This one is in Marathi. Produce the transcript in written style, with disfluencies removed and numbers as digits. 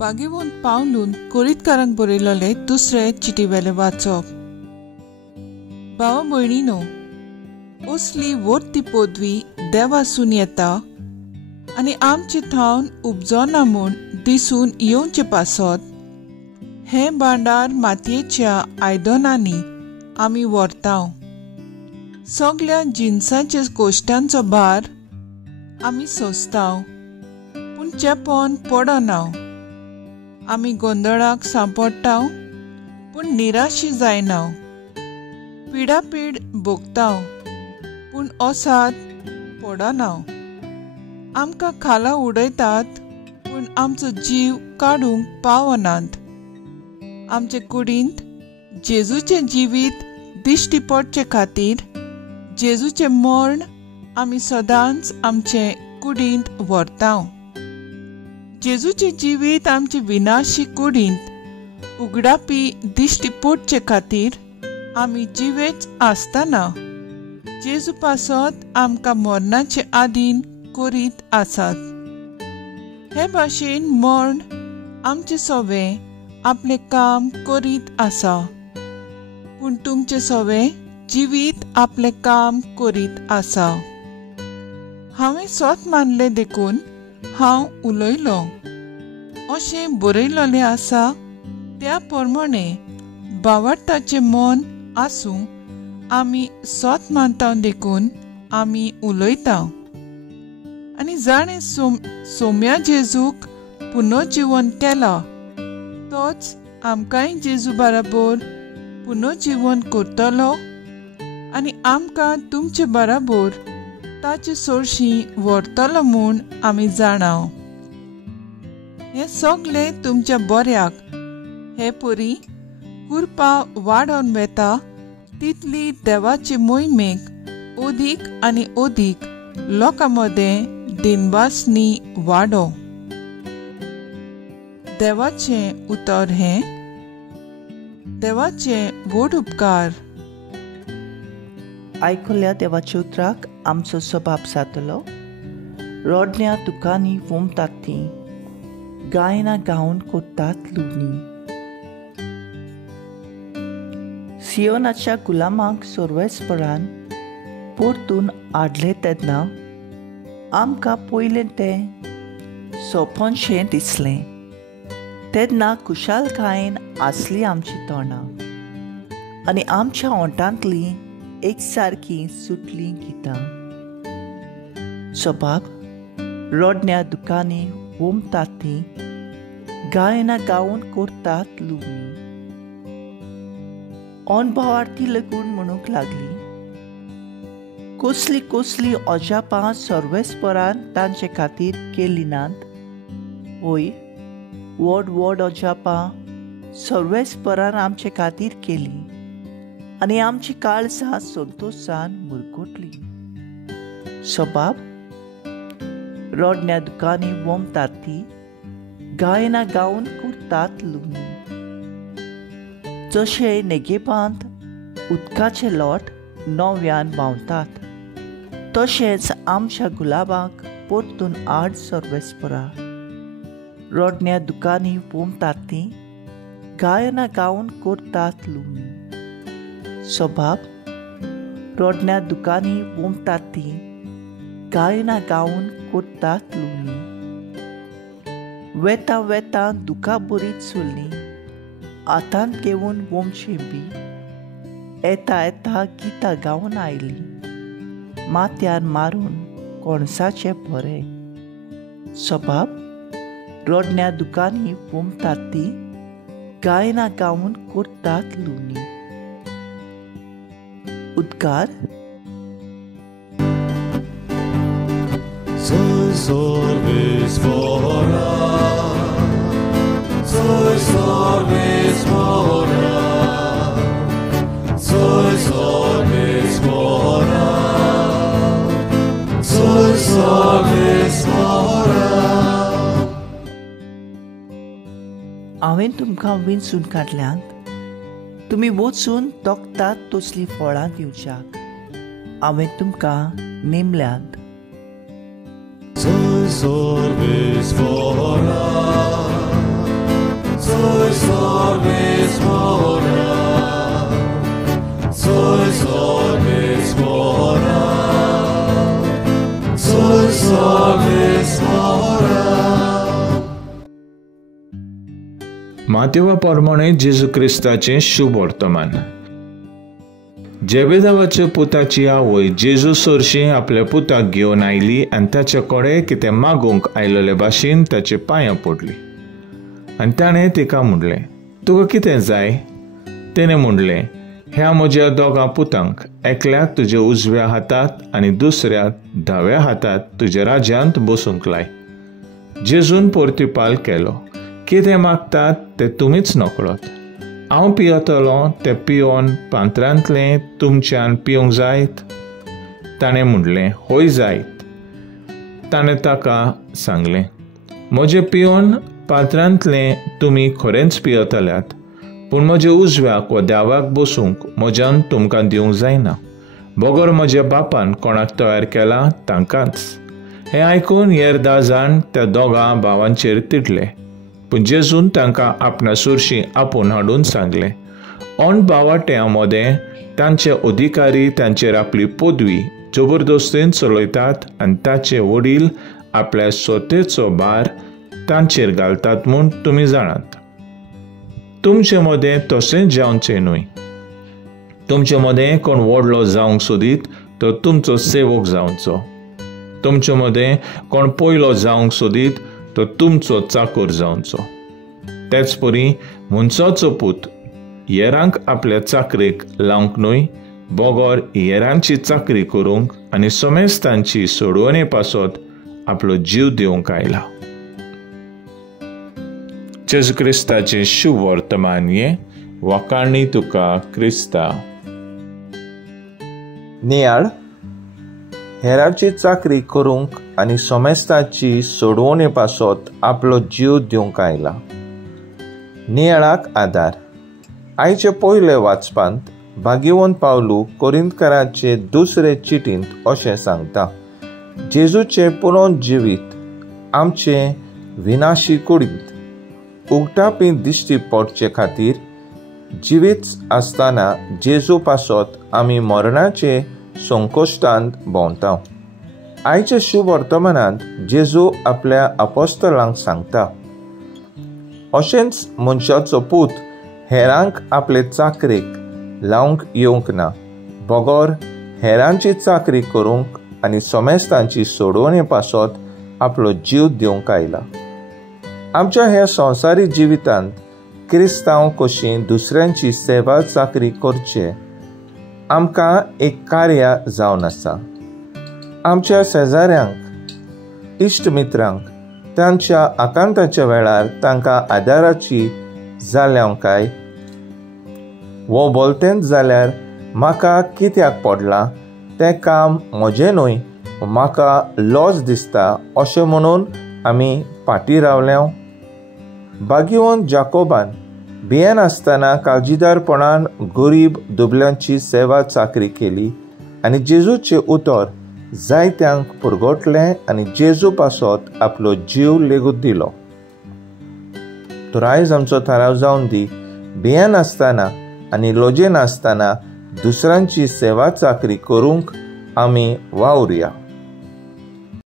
पागिवून पावलून कोरीतकारांक बरयलोले दुसरे चिटीवेले वाचप. भावा भयणीनो, असली वर्ती पदवी देवासून येता आनी आमचे थावन उपजोना म्हूण दिसून येवचे पासत हे भांडार मातयेच्या आयदनांनी आमी व्हरताव. सगळ्या जिन्साच्या गोश्टांचो भार आमी सोंसताव, पूण चेपन पडनाव. आमी गोंदळाक सांपडटाव, पूण निराशी जायनाव. पिडापीड भोगताव, पूण ओसाद पडनाव. आमकां खाला उडयतात, पूण आमचो जीव काडूंक पावनात. आमचे कुडींत जेजूचे जिवीत दिश्टी पडचे खातीर जेजूचे मरण आमी सदांच आमचे कुडींत व्हरताव. जेजूचे जिवीत आमचे विनाशी कुडींत उगडापी दिश्टी पडचे खातीर आमी जिवेच आसतना जेजू पासत आमकां मरणाचे आधीन करीत आसात. हे भाशेन मरण आमचे सोवे आपले काम करीत आसा, पूण तुमचे सोवे जिवीत आपले काम करीत आसा. हांवें स्वत मानले देखून हांव उलयलो. अशें बरयलोलें आसा त्या प्रमाणे भावार्थाचें मन आसूं आमी स्वत मानता देखून आमी उलयतां. आनी जाणें सोम्या जेजूक पुनर्जीवन केला तोच आमकांय जेजू बराबर पुनर्जीवन करतलो आनी आमकां तुमचे बराबर ताचे सोर्शी व्हरतलो म्हूण आमी जाणाव. हे सगळे तुमच्या बऱ्याक. हे परी कृपा वाडोवन वेता तितली देवाचे मोहिमेक ओदीक आनी ओदीक लोकां मदें दिनवासनी वाडो. देवाचें उतर हें. देवाचे व्हड उपकार. आयकल्या देवाच्या उतराक आमचो सबाब जातलो. रोडण्या दुकानी वोमतात ती, गायना गावन कोत्तात लुवणी. सियोनाच्या गुलामांक सोर्वेस्परान परतून आडले तेन्ना आमकां पयलें तें सोंपोनशें दिसलें. तेन्ना खुशालकायेन आसली आमची तोंडां आनी आमच्या ओंठांतलीं एक सारकीं सुटलीं गितां. सबाब रोडण्या दुकानी वोमतात तीं, गायना गावन करतात लुवणी. अणभवार्थी लगून म्हणूंक लागली, कसली कसली अजापां सर्वेस्परान तांचे खातीर केली नात. वय, व्हड व्हड अजापां सर्वेस्परान आमचे खातीर केली आनी आमची काळजां संतोशान मुरगोटली. सबाब रोडण्या दुकानी वोमतात ती, गायना गावन करतात लुवणी. जशे नेगेबांत उदकाचे लोट नव्यान व्हांवतात, तशेंच आमच्या गुलाबाक परतून आड सर्वेस्परा. रोडण्या दुकानी वोमतात ती, गायना गावन करतात लुवणी. सबाब रोडण्या दुकानी वोमतात ती, गायना गावन करतात लुवणी. वेता वेता दुखा बरीच चुल्ली, आतांत घेवन वोमचें बी. येता येता गितां गावन आयली, माथ्यार मारून कोणसाचें बरें. सबाब रोडण्या दुकानी वोमतात ती, गायना गावन करतात लुवणी. उद्गार. Soy sorbes mora, soy sorbes mora, soy sorbes mora, soy sorbes mora. हांवें तुमकां विंचून काडल्यांत, तुमी वचून तोखतात तसलीं फळां दिवच्याक. हांवें तुमकां नेमल्यांत. Soy sorbes mora, Sois orbis mora, sois orbis mora, sois orbis mora. मातेवा प्रमाणे जेजू क्रिस्ताचे शुभ वर्तमान. जेबेदावाच्या पुताची आवय जेजू सोरशी आपल्या पुताक घेवन आयली आनी ताचे कडेन कितें मागूंक आयलोले भाशेन ताचे पांयां पडली. आनी ताणें तिका म्हणलें, तुका कितें जाय? तिणें म्हणलें, ह्या म्हज्या दोगां पुतांक एकल्याक तुज्या उजव्या हातांत आनी दुसऱ्याक दाव्या हातांत तुज्या राज्यांत बसूंक लाय. जेजून परतिपाल केलो, कितें मागतात तें तुमीच नकळोत. हांव पियेतलो तें पियोन पांतरांतलें तुमच्यान पिवंक जायत? ताणें म्हणलें, होय जायत. ताणें ताका सांगलें, म्हजें पियोन पात्रांतलें तुमी खरेंच पियेतल्यात, पूण म्हज्या उजव्याक वा दाव्याक बसूंक म्हज्यान तुमकां दिवंक जायना. बगर म्हज्या बापान कोणाक तयार केला तांकांच. हें आयकून हेर 10 जाण त्या दोगां भावांचेर तिडले. पूण जेजून तांकां आपणा सुरशी आपूण हाडून सांगलें, ओंड भावाट्यां मोदें तांचे अधिकारी तांचेर आपली पदवी जबरदस्तीन चलयतात आनी ताचे वडील आपल्या स्वतेचो भार तांचेर घालतात म्हूण तुमी जाणात. तुमचे मदें तशेंच जावचें न्हय. तुमचे मदें कोण व्हडलो जावंक सोदीत तो तुमचो सेवक जावचो. तुमचे मदें कोण पयलो जावंक सोदीत तो तुमचो चाकर जावचो. तेच परी मनशाचो पूत हेरांक आपल्या चाकरेक लावंक न्हय, बगर हेरांची चाकरी करूंक आनी समेस्तांची सोडवणे पासत आपलो जीव दिवंक आयला. जेजू क्रिस्ताचे शुभ वर्तमान हे वाकाणी तुका क्रिस्ता. नियाळ हेराची चाकरी करूंक आनी समेस्ताची सोडवणे पासत आपलो जीव दिवंक आयला. नियाळाक आदार. आयचे पयले वाचपांत भाग्यवंत पावलू कोरिंथकाराचे दुसरे चिटींत अशें सांगता, जेजूचे पुनर्जिवीत आमचे विनाशी कुडींत उगटापी दिश्टी पडचे खातीर जिवीत आसतना जेजू पासत आमी मरणाचे संकोश्टांत भोंवता. आयच्या शुभ वर्तमानांत जेजू आपल्या अपोस्तलांक सांगता, अशेंच मनशाचो पूत हेरांक आपले चाकरेक लावंक येवंक ना, बगर हेरांची चाकरी करूंक आनी समेस्तांची सोडवणे पासत आपलो जीव दिवंक आयला. आमच्या ह्या संवसारी जिवितांत क्रिस्तांव कशी दुसऱ्यांची सेवा चाकरी करचे आमकां एक कार्य जावन आसा. आमच्या शेजाऱ्यांक इश्ट मित्रांक तांच्या आकांताच्या वेळार तांकां आदाराची जाल्यांकाय वो बोलतेंच जाल्यार म्हाका कित्याक पडलां तें काम म्हजें न्हय, म्हाका लॉस दिसता अशें म्हणून आमी फाटीं रावल्यांव. भाग्यवंत जाकोबान भियेन आसतना काळजीदारपणान गरीब दुबल्यांची सेवा चाकरी केली आनी जेजूचे उतर जायत्यांक पुरगटलें आनी जेजू पासत आपलो जीव लेगीत दिलो. तर आयज आमचो थाराव जावन दी, भियेन आसतना आनी लोजेन आसतना दुसऱ्यांची सेवा चाकरी करूंक आमी वावुरया.